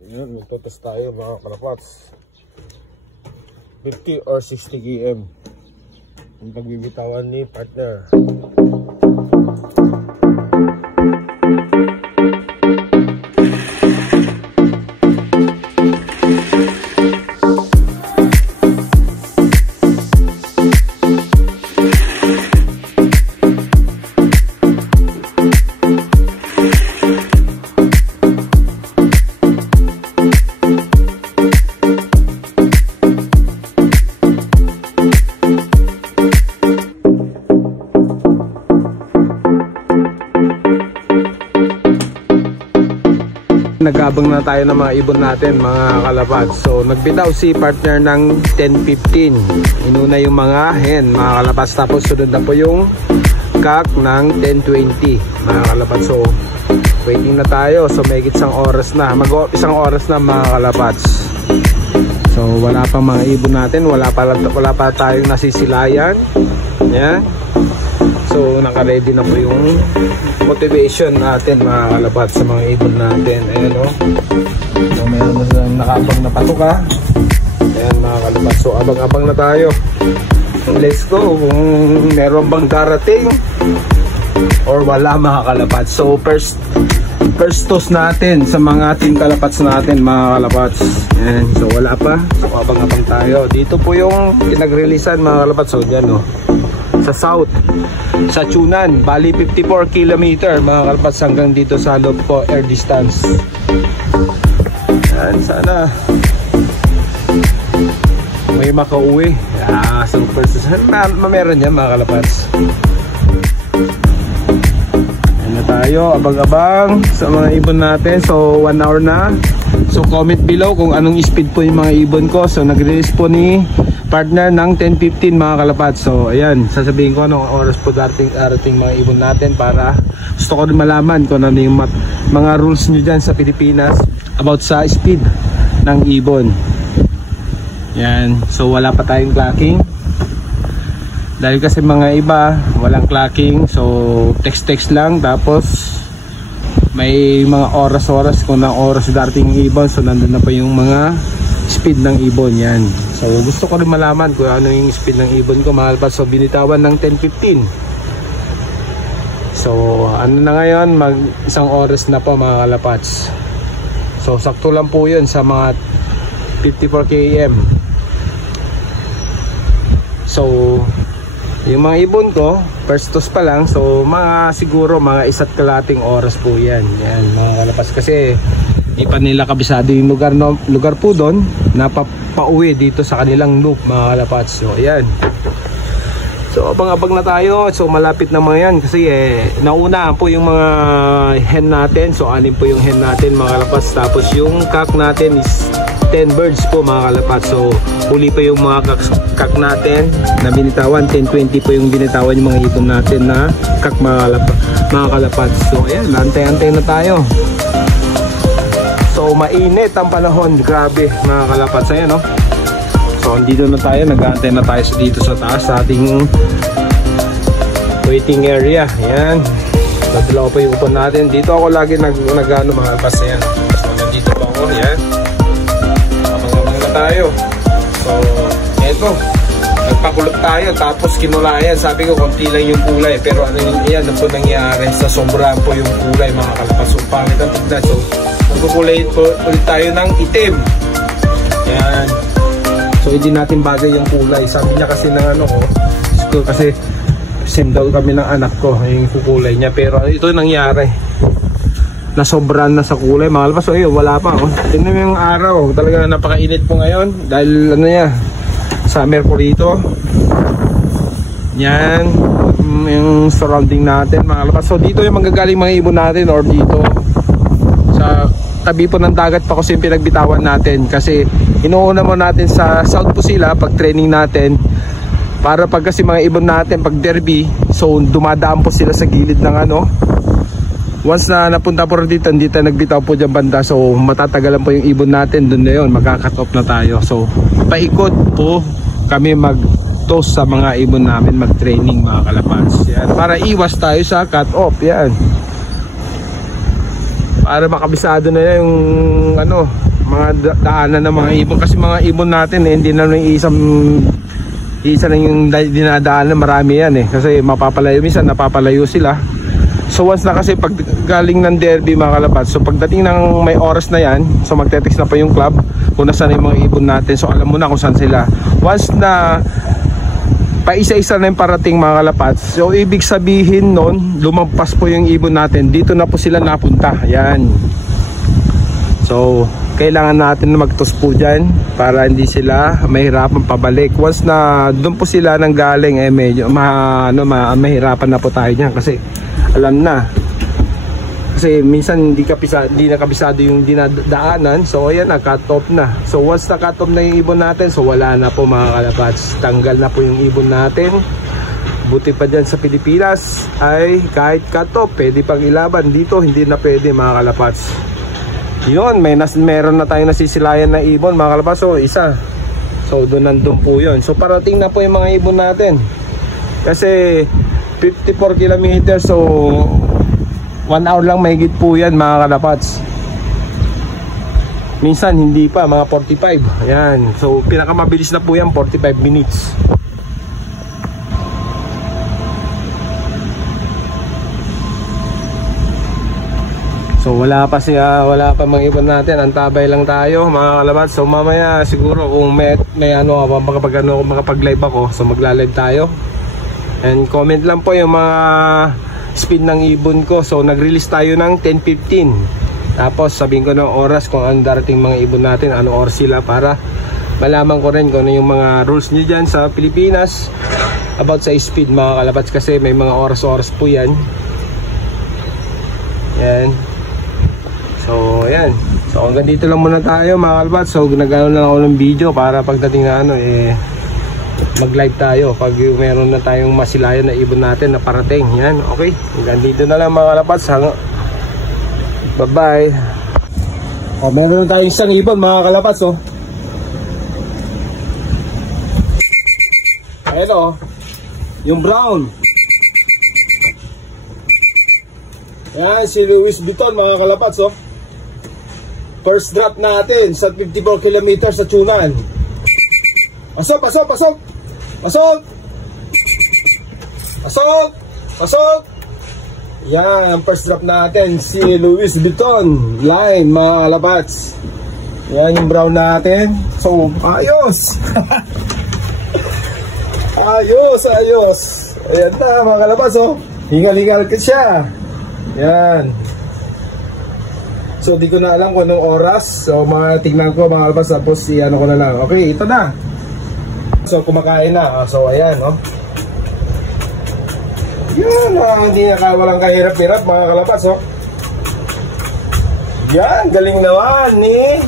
Yun, magtotest tayo mga kalapats. 50 or 60 km yung pagbibitawan ni partner. Nagabang na tayo ng mga ibon natin mga kalapats. So nagbitaw si partner ng 10-15. Inuna yung mga hen mga kalapats. Tapos sunod na po yung cock ng 10-20 mga kalapats. So waiting na tayo. So may isang oras na. Isang oras na mga kalapats. So wala pang mga ibon natin. Wala pa tayong nasisilayan. Yan. So naka-ready na po yung motivation natin mga kalapats sa mga ibon natin. Ayan o. So meron na silang nakabang na patuka. Ayan mga kalapats. So abang-abang na tayo. Let's go. Kung meron bang darating or wala mga kalapats. So first toss natin sa mga team kalapats natin mga kalapats. Ayan. So wala pa. So abang-abang tayo. Dito po yung pinag-releasean mga kalapats. So dyan o. Sa south, sa Tunan, bali 54 km mga kalapats hanggang dito sa Lopco air distance. Yan, sana may makauwi. So first meron yan mga kalapats. Yan na tayo, abang-abang sa mga ibon natin. So 1 hour na. So comment below kung anong speed po yung mga ibon ko. So nag-release po ni partner ng 10-15 mga kalapats. So ayan, sasabihin ko anong oras po darating mga ibon natin para gusto ko rin malaman kung ano yung mga rules nyo dyan sa Pilipinas about sa speed ng ibon. Yan, so wala pa tayong clocking dahil kasi mga iba walang clocking. So text lang, tapos may mga oras kung anong oras darating ng ibon. So nandun na pa yung mga speed ng ibon. Yan, so gusto ko rin malaman kung ano yung speed ng ibon ko mga kalapats. So binitawan ng 10-15. So ano na ngayon, mag isang oras na po mga kalapats. So sakto lang po yun sa mga 54 km. So yung mga ibon ko first toss pa lang. So mga siguro mga 1 kalating oras po yan. Yan mga kalapats, kasi di pa nila kabisado yung lugar po doon na pauwi dito sa kanilang loop mga kalapats. So ayan, so abang-abang na tayo. So malapit na mga yan kasi nauna po yung mga hen natin. So 6 po yung hen natin mga kalapats. Tapos yung cock natin is 10 birds po mga kalapats. So huli pa yung mga cock natin na binitawan. 10-20 po yung binitawan yung mga ibon natin na cock mga kalapats. So ayan, antay-antay na tayo. So mainit ang panahon, grabe mga kalapats. Ayan, no? So dito na tayo, nag-aantay na tayo dito sa taas sa ating waiting area. Ayan, nadalaw pa yung upon natin. Dito ako lagi nag-ano mga kalapats. Ayan, so nandito pa ako. Ayan, abang-abang na tayo. So eto, nagpakulot tayo tapos kinulayan. Sabi ko konti lang yung kulay, pero ano yun, ayan na po nangyari, sa sobrang po yung kulay mga kalapats. So pangit ang tignan. So magkukulay po ulit tayo ng itim. Yan. So hindi natin bagay yung kulay. Sabi niya kasi ng ano ko, kasi sindaw kami ng anak ko yung kukulay niya, pero ito nangyari, nasobran na sa kulay mga kalapats. So ayun, wala pa. Tingnan mo yung araw, talaga napakainit po ngayon dahil ano niya, summer po rito. Yan yung surrounding natin mga kalapats. So dito yung manggagaling mga ibon natin, or dito sa tabi po ng dagat pa kasi yung pinagbitawan natin, kasi inuuna mo natin sa south po sila pag training natin, para pag kasi mga ibon natin pag derby, so dumadaan po sila sa gilid ng ano. Once na napunta po dito, hindi tayo nagbitaw po dyan banda, so matatagalan po yung ibon natin, dun na yun, magka-cut off na tayo. So paikot po kami mag-toss sa mga ibon namin, mag-training mga kalapats. Yan, para iwas tayo sa cut off. Yan, para makabisado na yung ano, mga daanan ng mga ibon. Kasi mga ibon natin hindi na yung isa na yung dinadaanan, marami yan kasi mapapalayo, minsan napapalayo sila. So once na kasi pag galing ng derby mga kalapat, so pagdating ng may oras na yan, so magte-text na pa yung club kung nasaan yung mga ibon natin. So alam mo na kung saan sila. Once na pa isa-isa na yung parating mga kalapat, so ibig sabihin nun, lumampas po yung ibon natin, dito na po sila napunta. Yan. So kailangan natin na magtos po dyan para hindi sila mahirapan pabalik. Once na doon po sila nang galing, medyo mahirapan na po tayo dyan kasi alam na. Kasi minsan hindi nakabisado yung dinadaanan. So ayan, cut off na. So once na cut off na yung ibon natin, so wala na po mga kalapats. Tanggal na po yung ibon natin. Buti pa dyan sa Pilipinas ay kahit cut off pwede pang ilaban. Dito hindi na pwede mga kalapats. Yun, meron na tayong nasisilayan na ibon mga kalapats. So isa. So nandun po yun. So parating na po yung mga ibon natin. Kasi 54 kilometers, so 1 hour lang mahigit po yan mga kalapats. Minsan hindi pa, mga 45. Ayan, so pinakamabilis na po yan, 45 minutes. So wala pa mga ibon natin, antabay lang tayo mga kalapats. So mamaya siguro kung may makapag-live ako, so magla-live tayo. And comment lang po yung mga speed ng ibon ko. So nag-release tayo ng 10:15. Tapos sabihin ko ng oras kung ang darating mga ibon natin, ano oras sila, para malaman ko rin kung ano yung mga rules nyo dyan sa Pilipinas about sa speed mga kalapats. Kasi may mga oras-oras po yan. Yan. So ayan. So hanggang dito lang muna tayo mga kalapats. So nag-ano lang ako ng video para pagdating na mag-live tayo pag meron na tayong masilayan na ibon natin na parating. Yan, okay. Hanggang dito na lang mga kalapats. Bye bye. Meron na tayong isang ibon mga kalapats. Ayan yung brown. Yan si Louis Vuitton mga kalapats. First drop natin sa 54 kilometers sa tunan. Pasok, pasok, pasok. Pasok. Pasok. Pasok. Yan, ang first drop natin, si Louis Vuitton line mga kalapats. Yan yung brown natin. So, ayos. Ayos, ayos. Ayan na mga kalapats. Hingal-hingal ka siya. Yan. So, di ko na alam kung anong oras. So, tingnan ko mga kalapats. Tapos, ano ko na lang. Okay, ito na. So kumakain na. So ayan yan, hindi na walang kahirap-hirap mga kalapats. Yan, galing naman ni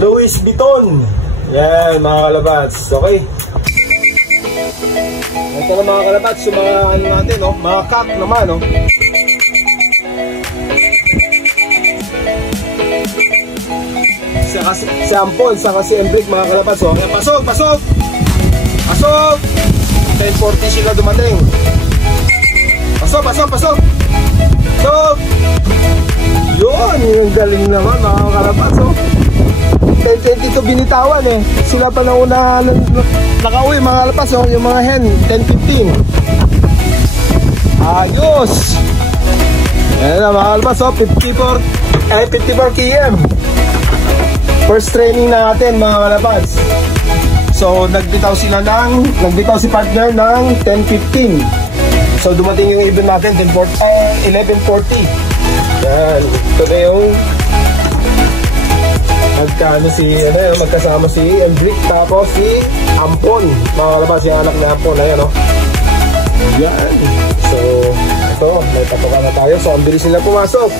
Louis Vuitton. Yan mga kalapats. Okay, ito na mga kalapats. Yung mga ano natin, mga kak naman. Si Ampon, saka si Embrick mga kalapats. Pasok, pasok. Pasok! 10:40 sila dumating. Pasok, pasok, pasok! Pasok! Yun, yung galing naman mga kalapats. 10:22 binitawan Sila pa na una nakauwi mga kalapats. Yung mga hen, 10:15. Ayos! Yan na mga kalapats. 54 km. First training natin mga kalapats. So nagbitaw si partner ng 10:15. So dumating yung ibon natin 11:40. Yan, ito na yung magkasama si Embrick tapos si Ampon. Mga kalabas, yung anak ni Ampon. Ayan yan. So ito, may patukan na tayo. So ang bilis nila pumasok.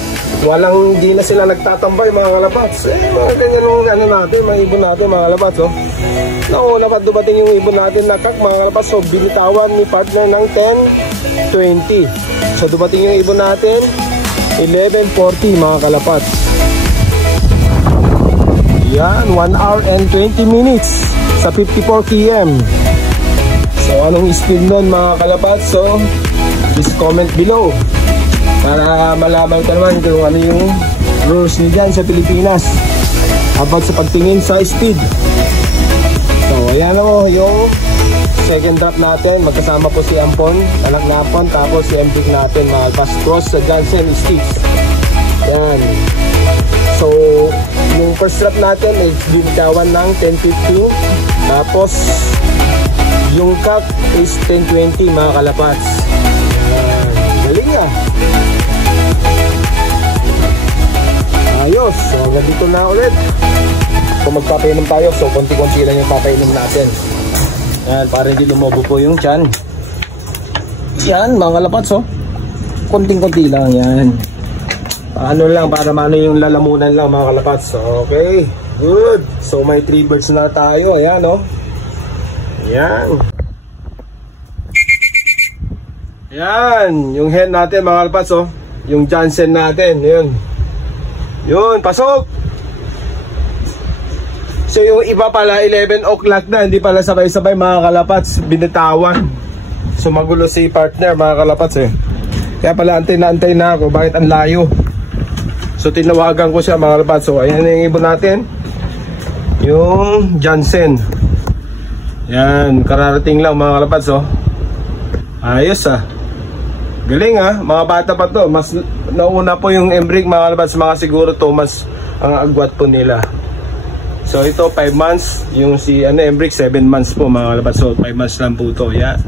Hindi na sila nagtatambay mga kalapats. Mga ganyan yung natin, mga ibon natin mga kalapats. Nauna pa dumating yung ibon natin na kak mga kalapats. So binitawan ni partner ng 10:20. So dumating yung ibon natin 11:40 mga kalapats. Yan, 1 hour and 20 minutes sa 54 km. So anong speed nun mga kalapats? So please comment below para malaman ko naman kung ano yung rules nyo dyan sa Pilipinas about sa pagtingin sa speed. So ayan o yung second drop natin, magkasama po si Ampon, anak na Ampon, tapos si Embrick natin, mga fast cross sa Jansen Sticks. Yan. So yung first drop natin is binitawan ng 10-15, tapos yung cock is 10-20 mga kalapats. Yan. Galing nga. Ayos. So hanggang dito na ulit. Kung magpapainom tayo, so konti-konti lang yung papainom natin. Yan, para hindi lumobo po yung tiyan. Yan, mga kalapats, oh. Konting-konti lang, yan. Ano lang, para maano yung lalamunan lang, mga kalapats. Okay, good. So, may 3 birds na tayo. Ayan, oh. Yan. Yan, yung hen natin, mga kalapats, oh. Yung Jansen natin, yun. Yun, pasok! So yung iba pala 11 o'clock na, hindi pala sabay-sabay mga kalapats, binitawan. So magulo si partner mga kalapats eh. Kaya pala antay na ako, bakit ang layo? So tinawagan ko siya mga kalapats. So ayan yung ibon natin, yung Jansen. Yan, kararating lang mga kalapats oh. Ayos ah. Galing ah, mga bata pa to. Mas nauna po yung Embrick mga kalapats, mga siguro to mas ang agwat po nila. So ito 5 months, yung si Embrick 7 months po mga kalapats. So 5 months lang po ito. Yan.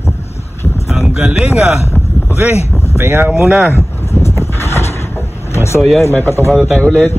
Ang galing ah. Okay, pahinga ka muna. So yan, may patukan tayo ulit.